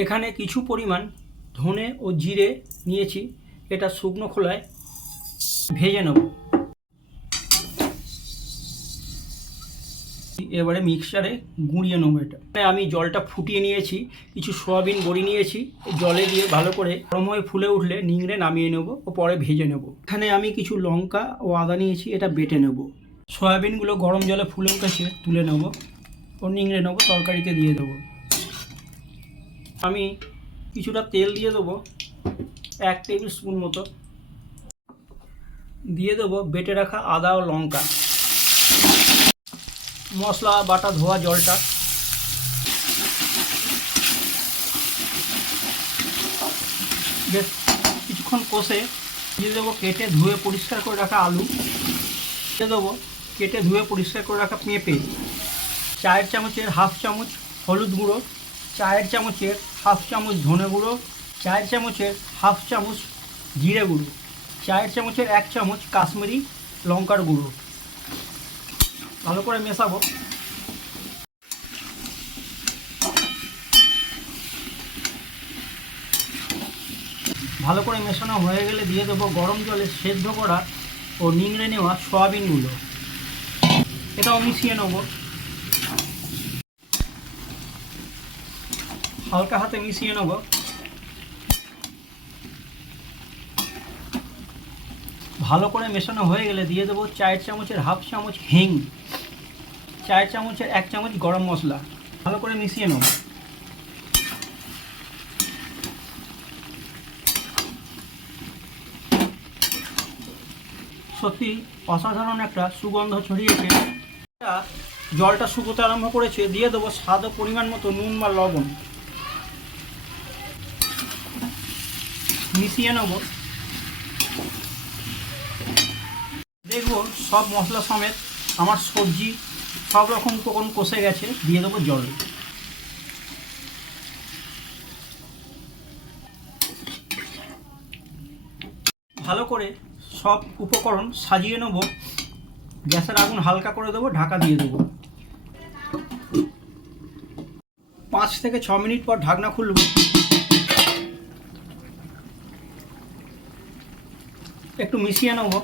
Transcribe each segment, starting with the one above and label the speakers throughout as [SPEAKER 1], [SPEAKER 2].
[SPEAKER 1] এখানে কিছু পরিমাণ ধনে ও জিরে নিয়েছি। এটা শুকনো খোলায় ভেজে নেব। এবারে মিক্সচারে গুঁড়িয়ে নেব এটা। আমি জলটা ফুটিয়ে নিয়েছি, কিছু সয়াবিন বড়ি নিয়েছি। জলে দিয়ে ভালো করে গরম হয়ে ফুলে উঠলে নিংড়ে নামিয়ে নেব ও পরে ভেজে নেব। এখানে আমি কিছু লঙ্কা ও আদা নিয়েছি, এটা বেটে নেব। সয়াবিনগুলো গরম জলে ফুলে উঠেছে তুলে নেব ও নিংড়ে নেব, তরকারিতে দিয়ে দেবো। আমি কিছুটা তেল দিয়ে দেবো, এক টেবিল স্পুন মতো। দিয়ে দেবো বেটে রাখা আদা ও লঙ্কা। মশলা, বাটা, ধোয়া জলটা। বেশ কিছুক্ষণ কষে দিয়ে দেবো কেটে ধুয়ে পরিষ্কার করে রাখা আলু। দিয়ে দেবো কেটে ধুয়ে পরিষ্কার করে রাখা পেঁপে। চায়ের চামচের হাফ চামচ হলুদ গুঁড়ো। চায়ের চামচের হাফ চামচ ধনে গুঁড়ো, চায়ের চামচের হাফ চামচ জিরে গুঁড়ো, চায়ের চামচের এক চামচ কাশ্মীরি লঙ্কার গুঁড়ো। ভালো করে মেশাবো। ভালো করে মেশানো হয়ে গেলে দিয়ে দেবো গরম জলে সেদ্ধ করা ও নিংড়ে নেওয়া সয়াবিনগুলো। এটাও মিশিয়ে নেব। হালকা হাতে মিশিয়ে নেব। ভালো করে মেশানো হয়ে গেলে দিয়ে দেবো চায়ের চামচের হাফ চামচ হিং চায়ের চামচের এক চামচ গরম মশলা। ভালো করে মিশিয়ে নেব। সত্যি অসাধারণ একটা সুগন্ধ ছড়িয়েছে। জলটা শুকোতে আরম্ভ করেছে, দিয়ে দেবো স্বাদ পরিমাণ মতো নুন বা লবণ। মিশিয়ে নেব। দেখব সব মশলা সমেত আমার সবজি সব রকম উপকরণ কষে গেছে, দিয়ে দেবো জল। ভালো করে সব উপকরণ সাজিয়ে নেব। গ্যাসের আগুন হালকা করে দেবো, ঢাকা দিয়ে দেবো। পাঁচ থেকে ছ মিনিট পর ঢাকনা খুলব। একটু মিশিয়ে নেব।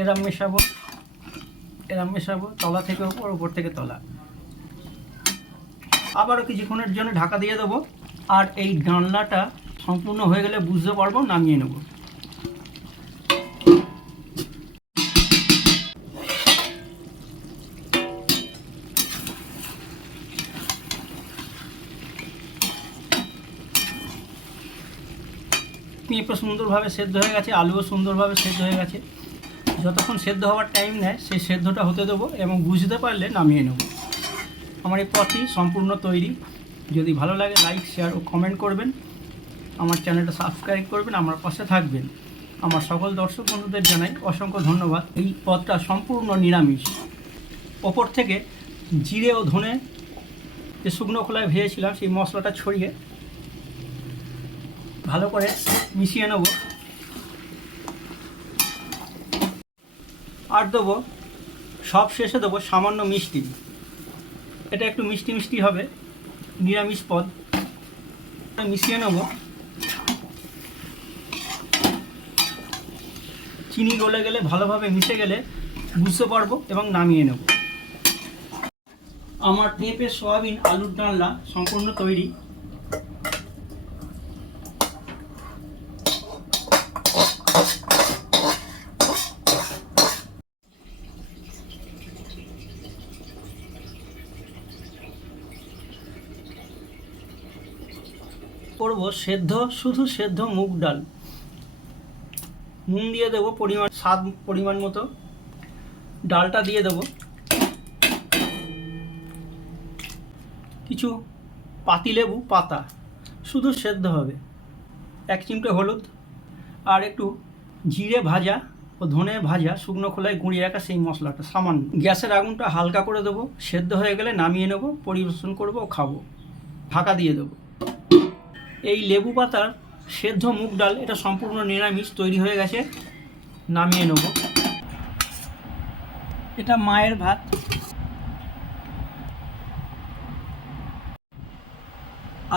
[SPEAKER 1] এরম মেশাবো এরম মেশাবো, তলা থেকে ওপর ওপর থেকে তলা। আবারও কিছুক্ষণের জন্য ঢাকা দিয়ে দেবো, আর এই ডান্নাটা সম্পূর্ণ হয়ে গেলে বুঝতে পারব, নামিয়ে নেব। পেঁপে সুন্দরভাবে সেদ্ধ হয়ে গেছে, আলুও সুন্দরভাবে সেদ্ধ হয়ে গেছে। যতক্ষণ সেদ্ধ হওয়ার টাইম নেয়, সেই সেদ্ধটা হতে দেবো এবং বুঝতে পারলে নামিয়ে নেব। আমার এই পথই সম্পূর্ণ তৈরি। যদি ভালো লাগে লাইক শেয়ার ও কমেন্ট করবেন। আমার চ্যানেলটা সাবস্ক্রাইব করবেন, আমার পাশে থাকবেন। আমার সকল দর্শক বন্ধুদের জানাই অসংখ্য ধন্যবাদ। এই পথটা সম্পূর্ণ নিরামিষ। ওপর থেকে জিরে ও ধনে যে শুকনো খোলায় ভেজেছিলাম, সেই মশলাটা ছড়িয়ে ভালো করে মিশিয়ে নেব। আর দেবো, সব শেষে দেবো সামান্য মিষ্টি। এটা একটু মিষ্টি মিষ্টি হবে, নিরামিষ পদ। মিশিয়ে নেব। চিনি গলে গেলে ভালোভাবে মিশে গেলে বুঝতে পারব এবং নামিয়ে নেব। আমার পেঁপে, সয়াবিন, আলুর ডালনা সম্পূর্ণ তৈরি। করব সেদ্ধ, শুধু সেদ্ধ মুগ ডাল। নুন দিয়ে দেবো পরিমাণ, স্বাদ পরিমাণ মতো। ডালটা দিয়ে দেবো। কিছু পাতিলেবু পাতা, শুধু সেদ্ধ হবে। এক চিমটে হলুদ আর একটু জিরে ভাজা ও ধনে ভাজা শুকনো খোলায় গুঁড়িয়ে রাখা সেই মশলাটা, সামান্য। গ্যাসের আগুনটা হালকা করে দেবো। সেদ্ধ হয়ে গেলে নামিয়ে নেব, পরিবেশন করব ও খাব। ঢাকা দিয়ে দেবো। এই লেবু পাতার সেদ্ধ মুগ ডাল, এটা সম্পূর্ণ নিরামিষ, তৈরি হয়ে গেছে। নামিয়ে নেব। এটা মায়ের ভাত।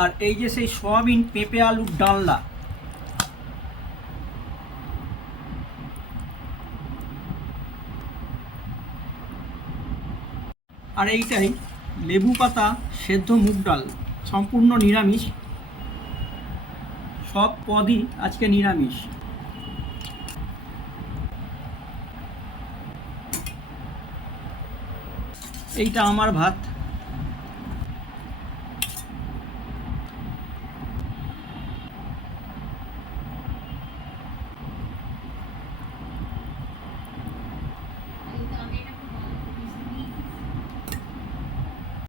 [SPEAKER 1] আর এই যে সেই সয়াবিন, পেঁপে আলুর ডালনা আর এইটাই লেবু পাতা, সেদ্ধ মুগ ডাল, সম্পূর্ণ নিরামিষ। সব পদই আজকে নিরামিষ। এইটা আমার ভাত।